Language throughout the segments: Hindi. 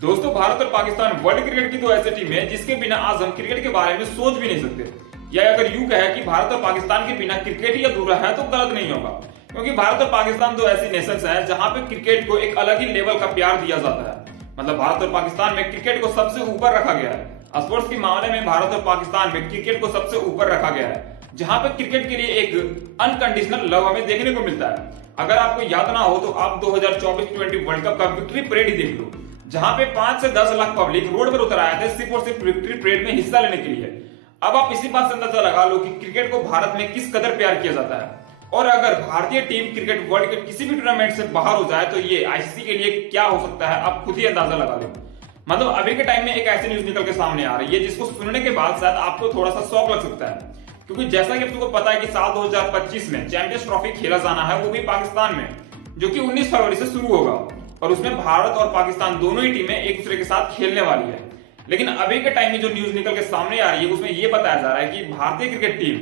दोस्तों, भारत और पाकिस्तान वर्ल्ड क्रिकेट की दो ऐसी टीम है जिसके बिना आज हम क्रिकेट के बारे में सोच भी नहीं सकते। या अगर यूं कहे कि भारत और पाकिस्तान के बिना क्रिकेट ही अधूरा है तो गलत नहीं होगा, क्योंकि भारत और पाकिस्तान दो ऐसी नेशंस हैं जहां पे क्रिकेट को एक अलग ही लेवल का प्यार दिया जाता है। मतलब भारत और पाकिस्तान में क्रिकेट को सबसे ऊपर रखा गया है। स्पोर्ट्स के मामले में भारत और पाकिस्तान में क्रिकेट को सबसे ऊपर रखा गया है, जहां पे क्रिकेट के लिए एक अनकंडीशनल लव हमें देखने को मिलता है। अगर आपको याद ना हो तो आप 2024 टी20 वर्ल्ड कप का विक्ट्री परेड ही देख लो, जहां पे 5 से 10 लाख पब्लिक रोड पर उतर आए थे सिर्फ और सिर्फ विक्ट्री परेड में हिस्सा लेने के लिए। अब आप इसी बात से अंदाजा लगा लो कि क्रिकेट को भारत में किस कदर प्यार किया जाता है। और अगर भारतीय टीम क्रिकेट वर्ल्ड के किसी भी टूर्नामेंट से बाहर हो जाए तो ये आईसीसी के लिए क्या हो सकता है, आप खुद ही अंदाजा लगा लो। मतलब अभी के टाइम में एक ऐसी न्यूज निकल के सामने आ रही है जिसको सुनने के बाद शायद आपको थोड़ा सा शौक लग सकता है, क्योंकि जैसा कि आपको पता है कि साल 2025 में चैंपियंस ट्रॉफी खेला जाना है, वो भी पाकिस्तान में, जो कि 19 फरवरी से शुरू होगा। और उसमें भारत और पाकिस्तान दोनों ही टीमें एक दूसरे के साथ खेलने वाली है। लेकिन अभी के टाइम में जो न्यूज निकल के सामने आ रही है उसमें यह बताया जा रहा है कि भारतीय क्रिकेट टीम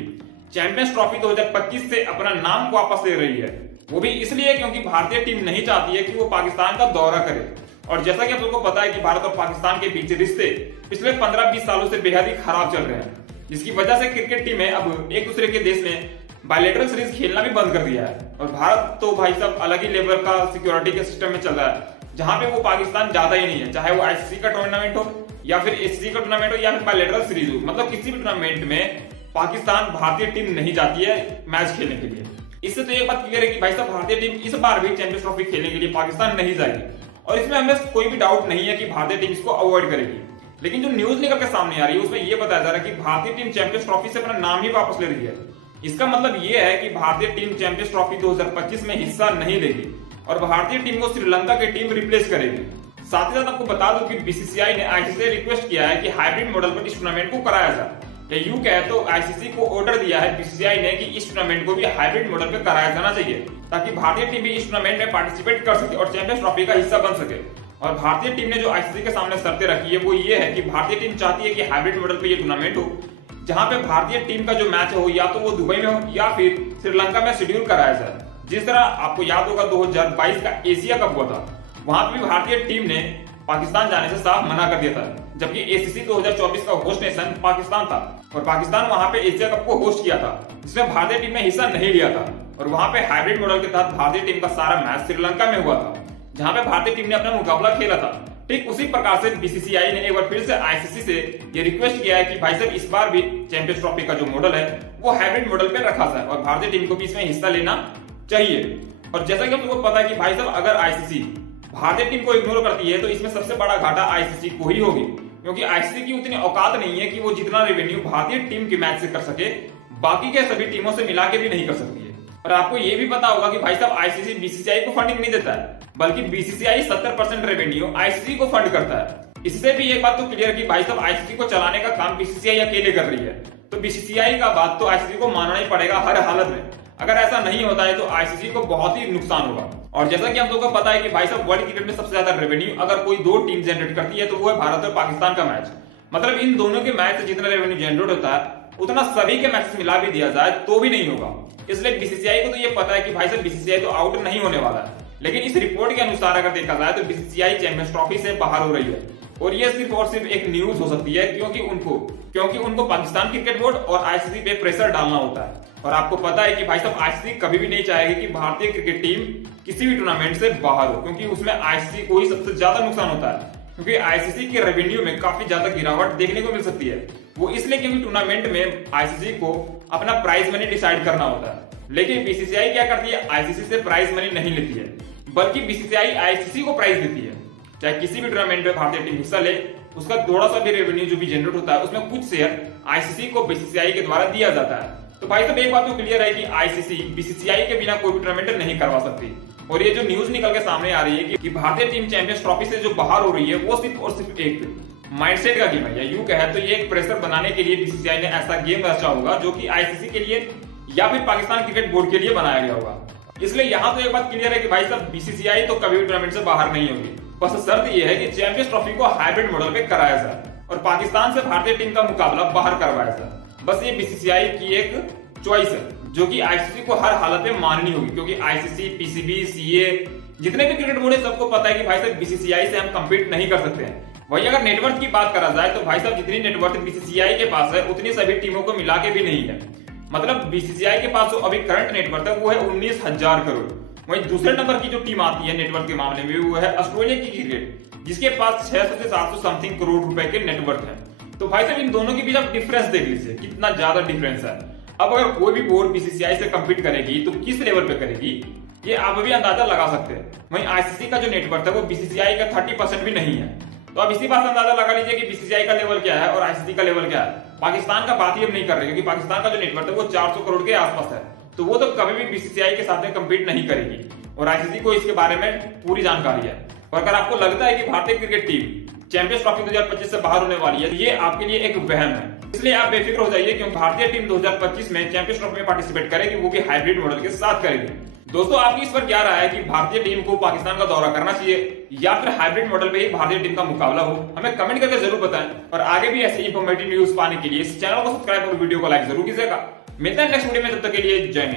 चैंपियंस ट्रॉफी 2025 से अपना नाम वापस ले रही है। वो भी इसलिए क्योंकि भारतीय टीम नहीं चाहती है कि वो पाकिस्तान का दौरा करे। और जैसा कि आप लोगों को पता है कि भारत और पाकिस्तान के बीच रिश्ते पिछले 15-20 सालों से बेहद ही खराब चल रहे हैं, जिसकी वजह से क्रिकेट टीमें अब एक दूसरे के देश में बायलैटरल सीरीज खेलना भी बंद कर दिया है। और भारत तो भाई साहब अलग ही लेवल का सिक्योरिटी के सिस्टम में चल रहा है, जहां पे वो पाकिस्तान ज्यादा ही नहीं है, चाहे वो आईसीसी का टूर्नामेंट हो या फिर एसीसी का टूर्नामेंट हो या फिर बायलैटरल सीरीज हो। मतलब किसी भी टूर्नामेंट में पाकिस्तान भारतीय टीम नहीं जाती है मैच खेलने के लिए। इससे तो एक बात क्लियर है कि भाई साहब भारतीय टीम इस बार भी चैंपियंस ट्रॉफी खेलने के लिए पाकिस्तान नहीं जाएगी, और इसमें हमें कोई भी डाउट नहीं है कि भारतीय टीम इसको अवॉइड करेगी। लेकिन जो न्यूज निकल के सामने आ रही है उसमें यह बताया जा रहा है कि भारतीय टीम चैंपियंस ट्रॉफी से अपना नाम ही वापस ले रही है। इसका मतलब यह है कि भारतीय टीम चैंपियंस ट्रॉफी 2025 में हिस्सा नहीं लेगी और भारतीय टीम को श्रीलंका की टीम रिप्लेस करेगी। साथ ही साथ आपको बता दूं कि बीसीसीआई ने आईसीसी से रिक्वेस्ट किया है कि हाइब्रिड मॉडल पर इस टूर्नामेंट को कराया जाए। या यूं कहे तो आईसीसी को ऑर्डर दिया है बीसीसीआई ने कि इस टूर्नामेंट को भी हाइब्रिड मॉडल पे कराया जाना चाहिए, ताकि भारतीय टीम भी इस टूर्नामेंट में पार्टिसिपेट कर सके और चैंपियंस ट्रॉफी का हिस्सा बन सके। और भारतीय टीम ने जो आईसीसी के सामने शर्तें रखी है वो ये है कि भारतीय टीम चाहती है कि हाइब्रिड मॉडल पे ये टूर्नामेंट हो, जहां पे भारतीय टीम का जो मैच हो या तो वो दुबई में हो या फिर श्रीलंका में शेड्यूल कराया जाए। जिस तरह आपको याद होगा 2022 का एशिया कप हुआ था, वहां पे भी भारतीय टीम ने पाकिस्तान जाने से साफ मना कर दिया था, जबकि एसीसी 2024 का होस्ट नेशन पाकिस्तान था और पाकिस्तान वहां पे एशिया कप को होस्ट किया था, जिसमें भारतीय टीम ने हिस्सा नहीं लिया था। और वहां पे हाइब्रिड मॉडल के तहत भारतीय टीम का सारा मैच श्रीलंका में हुआ था, जहां पे भारतीय टीम ने अपना मुकाबला खेला था। ठीक उसी प्रकार से बीसीसीआई ने एक बार फिर से आईसीसी से ये रिक्वेस्ट किया है कि भाई साहब इस बार भी चैंपियंस ट्रॉफी का जो मॉडल है वो हाइब्रिड मॉडल पे रखा जाए और भारतीय टीम को भी इसमें हिस्सा लेना चाहिए। और जैसा कि आपको पता है कि भाई साहब अगर आईसीसी भारतीय टीम को इग्नोर करती है तो इसमें सबसे बड़ा घाटा आईसीसी को ही होगी, क्योंकि आईसीसी की उतनी औकात नहीं है कि वो जितना रेवेन्यू भारतीय टीम के मैच से कर सके बाकी के सभी टीमों से मिला के भी नहीं कर सकती है। और आपको ये भी पता होगा कि भाई साहब आईसीसी बीसीसीआई को फंडिंग नहीं देता है, बल्कि बीसीसीआई 70% रेवेन्यू आईसीसी को फंड करता है। इससे भी एक बात तो क्लियर कि भाई साहब आईसीसी को चलाने का काम बीसीसीआई अकेले कर रही है, तो बीसीसीआई का बात तो आईसीसी को मानना ही पड़ेगा हर हालत में। अगर ऐसा नहीं होता है तो आईसीसी को बहुत ही नुकसान होगा। और जैसा कि आप लोगों को पता है कि भाई साहब वर्ल्ड क्रिकेट में सबसे ज्यादा रेवेन्यू अगर कोई दो टीम जनरेट करती है तो वो है भारत और पाकिस्तान का मैच। मतलब इन दोनों के मैच से जितना रेवेन्यू जनरेट होता है उतना सभी के मैचेस मिला भी दिया जाए तो भी नहीं होगा। इसलिए बीसीसीआई को तो ये पता है कि भाई साहब बीसीसीआई तो आउट नहीं होने वाला है। लेकिन इस रिपोर्ट के अनुसार अगर देखा जाए तो बीसीसीआई चैंपियंस ट्रॉफी से बाहर हो रही है, और ये सिर्फ और सिर्फ एक न्यूज हो सकती है क्योंकि उनको पाकिस्तान क्रिकेट बोर्ड और आईसीसी पे प्रेशर डालना होता है। और आपको पता है कि भाई साहब आईसीसी कभी भी नहीं चाहेगी कि भारतीय क्रिकेट टीम किसी भी टूर्नामेंट से बाहर हो, क्योंकि उसमें आईसीसी को ही सबसे ज्यादा नुकसान होता है, क्योंकि आईसीसी के रेवेन्यू में काफी ज्यादा गिरावट देखने को मिल सकती है। वो इसलिए क्योंकि टूर्नामेंट में आईसीसी को अपना प्राइज मनी डिसाइड करना होता है। लेकिन बीसीसीआई क्या करती है, आईसीसी से प्राइज मनी नहीं लेती है, बल्कि बीसीसीआई आईसीसी को प्राइज देती है। चाहे किसी भी टूर्नामेंट में भारतीय टीम हिस्सा ले, उसका थोड़ा सा भी रेवेन्यू जो भी जनरेट होता है उसमें कुछ शेयर आईसीसी को बीसीसीआई के द्वारा दिया जाता है। तो भाई साहब एक बात तो क्लियर है कि आईसीसी बीसीसीआई के बिना कोई भी टूर्नामेंट नहीं करवा सकती। और ये जो न्यूज निकल के सामने आ रही है कि भारतीय टीम चैंपियंस ट्रॉफी से जो बाहर हो रही है वो सिर्फ और सिर्फ एक माइंडसेट का गेम है, या यूं कहे तो ये एक प्रेशर बनाने के लिए बीसीसीआई ने ऐसा गेम रचा होगा जो कि आईसीसी के लिए या फिर पाकिस्तान क्रिकेट बोर्ड के लिए बनाया गया होगा। इसलिए यहाँ तो एक बात क्लियर है कि भाई साहब बीसीसीआई तो कभी भी टूर्नामेंट से बाहर नहीं होगी, बस शर्त यह है कि चैंपियंस ट्रॉफी को हाइब्रिड मॉडल पे कराया जाए और पाकिस्तान से भारतीय टीम का मुकाबला बाहर करवाया जाए। बस ये बीसीसीआई की एक चॉइस है जो कि आईसीसी को हर हालत में माननी होगी, क्योंकि आईसीसी, पीसीबी, सीए जितने भी क्रिकेट बोर्ड है सबको पता है कि भाई साहब बीसीसीआई से हम कम्पीट नहीं कर सकते हैं। वही अगर नेटवर्थ की बात करा जाए तो भाई साहब जितनी नेटवर्थ बीसीसीआई के पास है उतनी सभी टीमों को मिला के भी नहीं है। मतलब बीसीसीआई के पास जो अभी करंट नेटवर्थ है वो है 19,000 करोड़। वहीं दूसरे नंबर की जो टीम आती है नेटवर्थ के मामले में वो है ऑस्ट्रेलिया की क्रिकेट, जिसके पास 600 से 700 समथिंग करोड़ रुपए के नेटवर्थ है। तो भाई साहब इन दोनों के बीच आप डिफरेंस देख लीजिए कितना ज्यादा डिफरेंस है। अब अगर कोई भी बोर्ड बीसीसीआई से कम्पीट करेगी तो किस लेवल पे करेगी ये आप अभी अंदाजा लगा सकते हैं। वहीं आईसीसी का जो नेटवर्थ है वो बीसीसीआई का 30% भी नहीं है। तो अब इसी बात से अंदाजा लगा लीजिए कि बीसीसीआई का लेवल क्या है और आईसीसी का लेवल क्या है। पाकिस्तान का बात ही हम नहीं कर रहे क्योंकि पाकिस्तान का जो नेटवर्थ है वो 400 करोड़ के आसपास है, तो वो तो कभी भी बीसीसीआई के साथ में कम्पीट नहीं करेगी और आईसीसी को इसके बारे में पूरी जानकारी है। और अगर आपको लगता है कि भारतीय क्रिकेट टीम चैंपियंस ट्रॉफी 2025 से बाहर होने वाली है तो ये आपके लिए एक वहम है, इसलिए आप बेफिक्र हो जाइए क्योंकि भारतीय टीम 2025 में चैंपियंस ट्रॉफी में पार्टिसिपेट करेगी, वो भी हाइब्रिड मॉडल के साथ करेगी। दोस्तों आपकी इस पर क्या राय है कि भारतीय टीम को पाकिस्तान का दौरा करना चाहिए या फिर हाइब्रिड मॉडल पे ही भारतीय टीम का मुकाबला हो? हमें कमेंट करके जरूर बताएं और आगे भी ऐसे इंफॉर्मेटिव न्यूज पाने के लिए इस चैनल को सब्सक्राइब और वीडियो को लाइक जरूर कीजिएगा। मिलते हैं नेक्स्ट वीडियो में, तब तक के लिए जय हिंद।